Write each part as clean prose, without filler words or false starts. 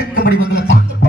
கேட்கும்படி உங்களை தாங்க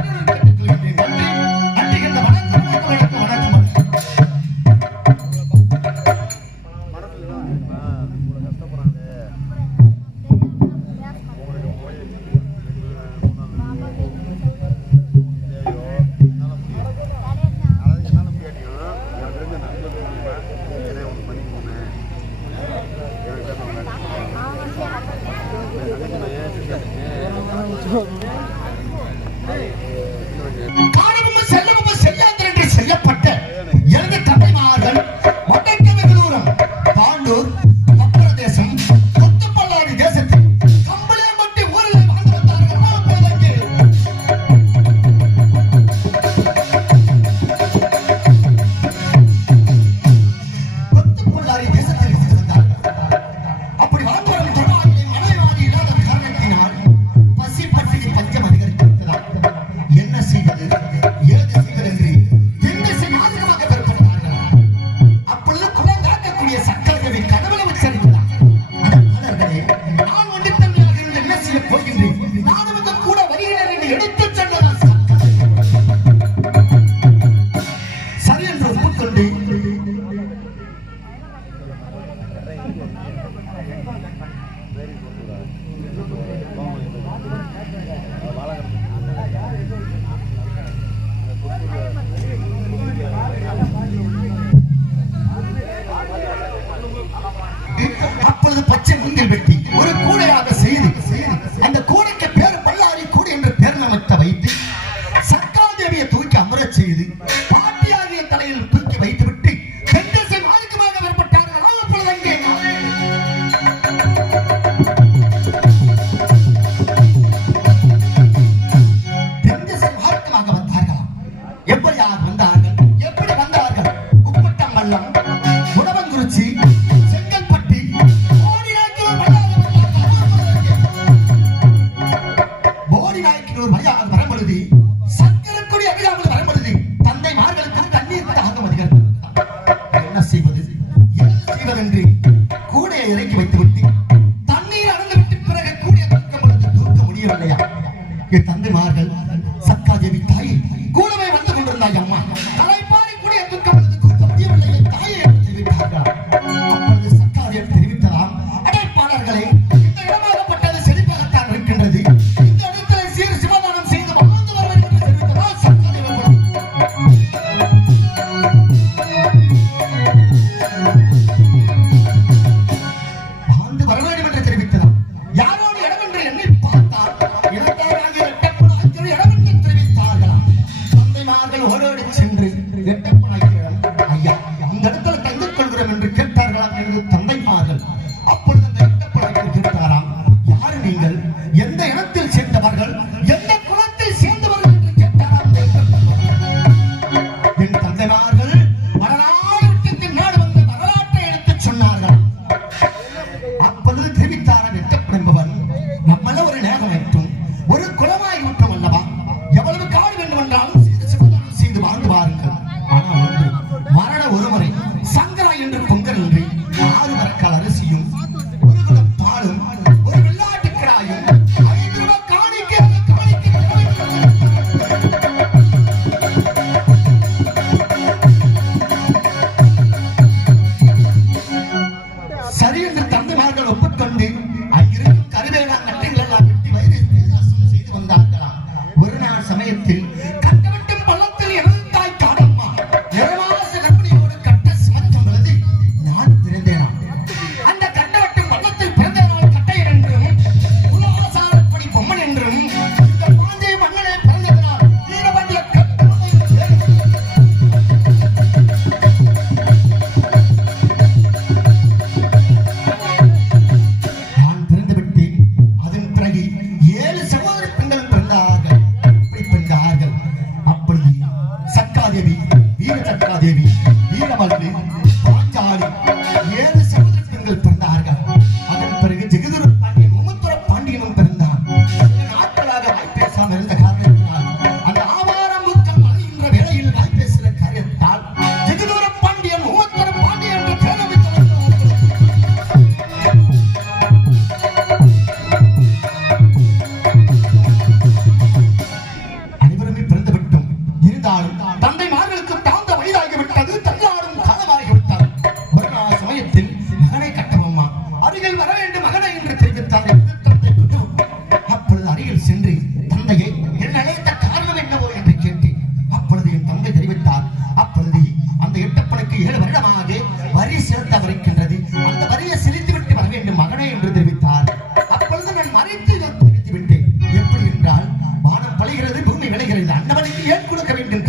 ஏன் கொடுக்க வேண்டும்?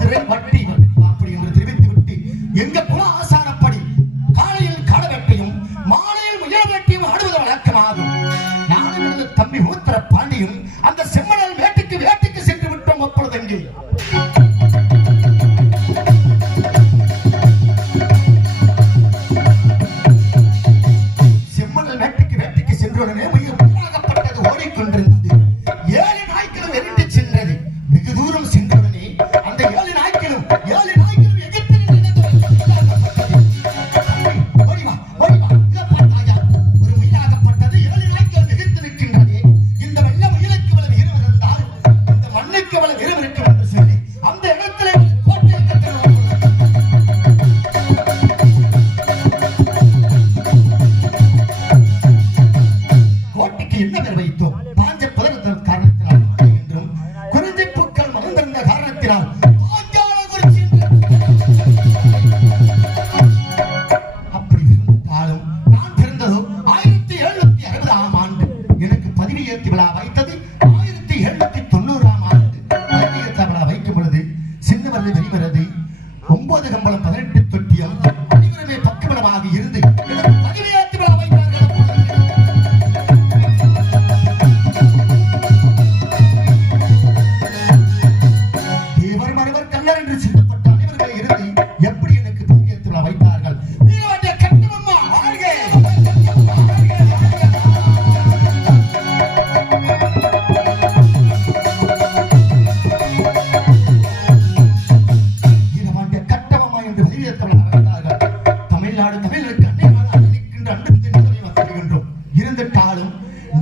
திரை வட்டி அப்படி என்று தெரிவித்துவிட்டு எங்க குல ஆசாரப்படி காலையில் காடவேட்டையும் மாலையில் முயல் வேட்டையும் ஆடுவது வழக்கமாகும். நானும் எனது தம்பி மூத்திர பாண்டியும் அந்த செம்மணல் வேட்டைக்கு சென்று விட்டோம். அப்பொழுது எங்கே செம்மணல் வேட்டைக்கு சென்றவுடனே முயலாகப்பட்டது ஓடிக்கொண்டிருந்தது. 7 நாய்களும் எரிந்து சென்றது. வெகு தூரம் சென்றவுடனே அந்த 7 நாய்களும் எகிப்தில் ஒரு முயலாகப்பட்டது 7 நாய்களும் எகிப்து நிற்கின்றது. இந்த வெள்ள முயலுக்கு வள வீரம் இருந்தால் இந்த மண்ணுக்கு வள வீரம் இருக்கும் என்று சொல்லி அந்த இடத்திலே கோட்டையை கட்டினார். கோட்டைக்கு என்ன பேர் வைத்தோம்? பாஞ்ச புதர் காரணத்தினால் என்றும் குறிஞ்சி பூக்கள் மலர்ந்திருந்த காரணத்தினால் பாஞ்சாலங்குறிச்சி அப்படி இருந்தாலும் நான் பிறந்ததோ 1760ஆம் ஆண்டு. எனக்கு பதவி ஏற்று விழா வைத்தது 1790ஆம் ஆண்டு. பதவி ஏற்ற விழா வைக்கும் பொழுது சின்னவரது வெளிவரது 9 கம்பளம் 18 தொட்டியம் அனைவருமே பக்கபலமாக இருந்து எனக்கு பதவி ஏற்று விழா வைத்தார்கள்.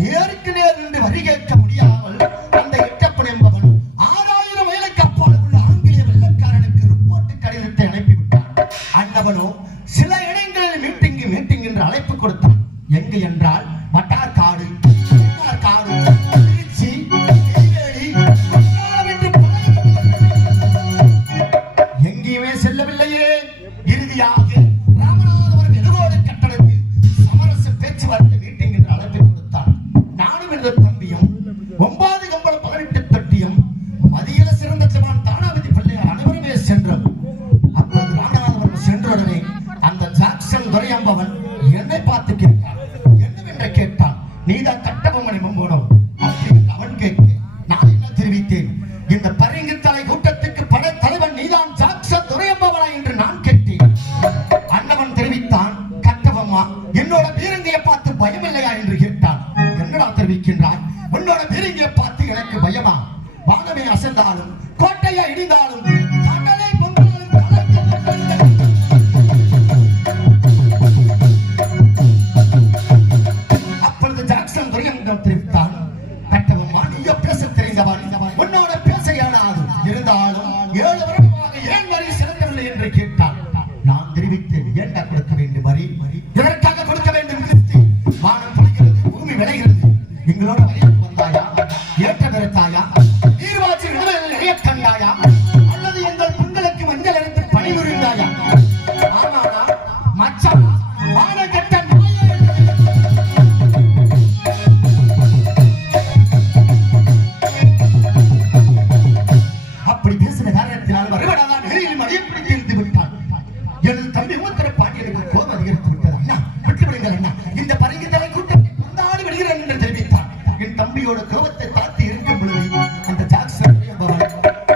நேருக்கு நேர் நின்று வரி கேட்க முடியாமல் அந்த எட்டப்பன் என்பவன் 6000 மைலுக்கு அப்பால் உள்ள ஆங்கிலேய வெள்ளக்காரனுக்கு ரிப்போர்ட் கடிதத்தை அனுப்பிவிட்டான். அண்ணவனோ சில இடங்களில் மீட்டிங் என்று அழைப்பு கொடுத்தான். எங்கு என்றால் மட்டார்காடு, காடு, திருச்சி, எங்கேயுமே செல்லவில்லையே. இறுதியாக ராமநாதபுரம் எழுகோடு கட்டடத்தில் சமரச பேச்சுவார்த்தை மீட்டிங் என்று அழைப்பு கொடுத்தான். நானும் என்ற தம்பியும் 9 கம்பளம் 18 தொட்டியும் மதியில சிறந்த ஜவான் தானாவதி பிள்ளையார் அனைவருமே சென்றோம். அப்போது ராமநாதபுரம் சென்றவுடனே அந்த ஜாக்சன் துரையம்பவன் என்னை பார்த்து கேட்டான். என்னவென்று கேட்டான். நீதான் கட்டபொம்மனை மும்போனோம் அப்படி அவன் கேட்க நான் என்ன தெரிவித்தேன்? இந்த பரிங்குத்தலை கூட்டத்துக்கு பட தலைவன் நீதான் ஜாக்சன் துரையம்பவனா என்று நான் கேட்டேன். அண்ணவன் தெரிவித்தான், கட்டபொம்மா என்னோட பீரங்கியை பார்த்து பயமில்லையா என்று கேட்டான். என்னடா தெரிவிக்கின்றாய்? உன்னோட பீரங்கியை பார்த்து எனக்கு பயமா? வானமே அசைந்தாலும் கோட்டையை இடிந்தாலும் கடலை பொங்கலும் அப்பொழுது ஜாக்சன் துரையம்பவன் தெரிவித்தான், கட்டபொம்மா நீயோ பேச தெரிந்தவன், உன்னோட பேச இயலாது. இருந்தாலும் 7 வருடமாக ஏன் வரி செலுத்தவில்லை என்று கேட்டான். நான் தெரிவித்தேன், ஏண்டா கொடுக்க வேண்டும் வரி? எதற்காக கொடுக்க வேண்டும்? வானம் பொழிகிறது, பூமி விளைகிறது, எங்களோட வயலுக்கு வந்தாயா? ஏற்ற பெருத்தாயா? நீர்வாட்சி விடுதலில் நிறைய கண்டாயா? அல்லது எங்கள் பெண்களுக்கு மஞ்சள் எடுத்து பணிபுரிந்தாயா? ஆமாடா மச்சான் வானகட்ட அப்படி பேசின காரணத்தினால் வருவடாதான் வெளியில் மடியை பிடித்து இழுத்து விட்டான். எனது தம்பி மூத்திர பாண்டியனுக்கு கோபம் அதிகரித்து விட்டது. அண்ணா விட்டுவிடுங்கள் அண்ணா, இந்த பரிங்குத்தலை கூட்டத்தை கொண்டாடி விடுகிறேன் என்று தெரிவித்தான். என் தம்பியோட கோபத்தை தாத்தி இருக்கும் பொழுது அந்த ஜாக்சன் என்பவன்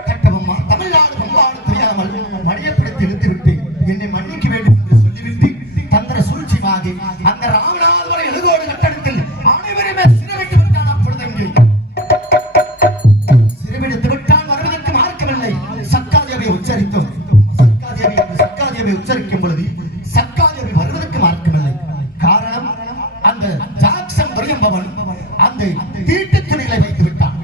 கட்டபொம்மா தமிழ்நாடு பண்பாடு தெரியாமல் மடியை பிடித்து இழுத்து விட்டு என்னை மன்னிக்க வேண்டும் என்று சொல்லிவிட்டு தந்திர சூழ்ச்சியாகி அந்த ராமநாதபுரம் எழுகோடு கட்டடத்தில் அனைவருமே சிறைவிட்டு விட்டான். அப்பொழுது எங்கே சிறைவிடுத்து விட்டான். வருவதற்கு மார்க்கமில்லை. சக்காதேவி உச்சரித்தோம். சக்காதேவி உச்சரிக்கும் பொழுது சக்காதேவி வருவதற்கு மார்க்கமில்லை. காரணம் அந்த ஜாக்சன் துரையம்பவன் அந்த தீட்டுத் துணிகளை வைத்து விட்டான்.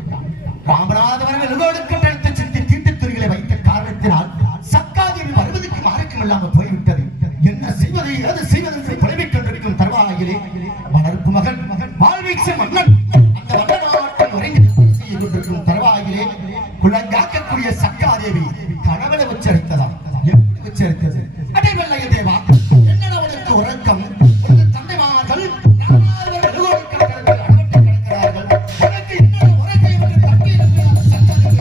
ராமநாதபுரம் எழுகோடு கட்டடத்தை சுற்றி தீட்டுத் துணிகளை வைத்த காரணத்தினால் சக்காதேவி வருவதற்கு மார்க்கம் இல்லாமல் போய்விட்டது. என்ன செய்வது ஏது செய்வது என்று புலம்பிக் கொண்டிருக்கும் தருவாயிலே வளர்ப்பு மகன் வாழ்வீச்ச மன்னன் அந்த வல்லநாட்டம் உறங்கி செய்து கொண்டிருக்கும் தருவாயிலே குலங்காக்கக்கூடிய சக்காதேவி கணவனை உச்சரித்ததா? எப்படி உச்சரித்தது? அடைவல்லைய தேவா, என்னடா உனக்கு உறக்கம்? உனது தந்தைமார்கள் ராமநாதபுரம் எழுகோடு கட்டடத்தில் அடவட்டை கிடக்கிறார்கள். உனக்கு இன்னொரு உறக்கை என்று தட்டி சக்காதேவி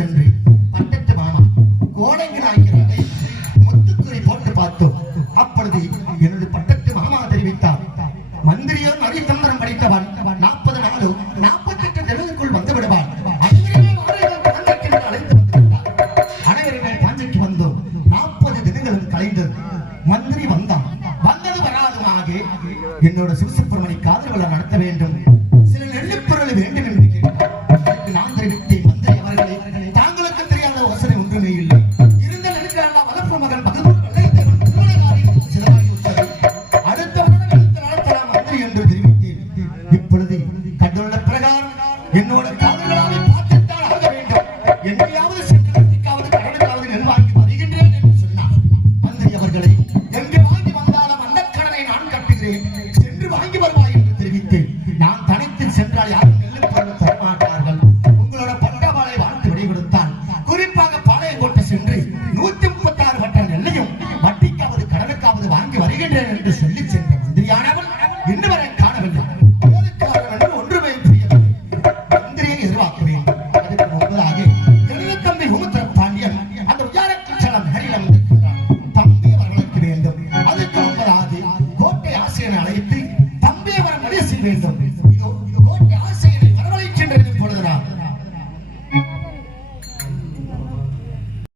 செல்வதென்று பட்டத்து மாமா கோடங்கி நாய்க்கிறாரை முத்துக்குறி போட்டு பார்த்தோம். அப்பொழுது எனது பட்டத்து மாமா தெரிவித்தார், மந்திரியோ நரித்தந்திரம் படித்தவன் 40 நாளும் 48 தினங்களுக்குள் வந்து விடுவான். அனைவருமே பாஞ்சைக்கு வந்தோம். 40 தினங்களும் கலைந்தது. மந்திரி வந்தான். வந்தது வராதுமாக என்னோட சிவசுப்பிரமணி காதல் விழா நடத்த வேண்டும், சில நெல்லுப்பொருள் வேண்டும் என்று கேட்டார். நான் தெரிவித்தேன், மந்திரி அவர்களே, தாங்களுக்கு தெரியாத யோசனை ஒன்றுமே இல்லை. இருந்த நெருக்கான வளர்ப்பு மகன் பகதூர் வெள்ளைத்தேவன் திருமணகாரியம் சிதறாகிவிட்டது. அடுத்த வருடம் எடுத்து நடத்தலாம் மந்திரி என்று தெரிவித்தேன். இப்பொழுது கண்டுள்ள பிரகாரம் என்னோட காதல்களாவை பார்த்துத்தான் ஆக வேண்டும். எங்கேயாவது சென்று கத்திக்காவது கடனுக்காவது நெல் வாங்கி வருகின்றேன் என்று சொன்னார். மந்திரி அவர்களை, எங்கு வாங்கி வந்தாலும் அந்த கடனை நான் கட்டுகிறேன், சென்று வாங்கி வருவாய் என்று தெரிவித்தேன். நான் தனித்து சென்றால் யாரும் நெல்லு பொருள் தரமாட்டார்கள். உங்களோட பட்டாபாலை வாழ்த்து விடை கொடுத்தால் குறிப்பாக பாளையங்கோட்டை சென்று 136 வட்ட நெல்லையும் வட்டிக்காவது கடனுக்காவது வாங்கி வருகின்றேன் என்று சொல்லி சென்ற மந்திரியானவன் இன்று வரை காணவில்லை. ஒன்றுமே புரியவில்லை. மந்திரியை எதிர்பார்க்க வேண்டும். அதுக்கு முன்பதாக எனது தம்பி உமுத்திர பாண்டியன் அந்த உயாரத்தில் செல்ல நகரில் வந்திருக்கிறான். தம்பி வரவழைக்க வேண்டும். அதுக்கு முன்பதாக கோட்டை ஆசிரியரை அழைத்து தம்பியை வர முடிய செய்ய வேண்டும். இதோ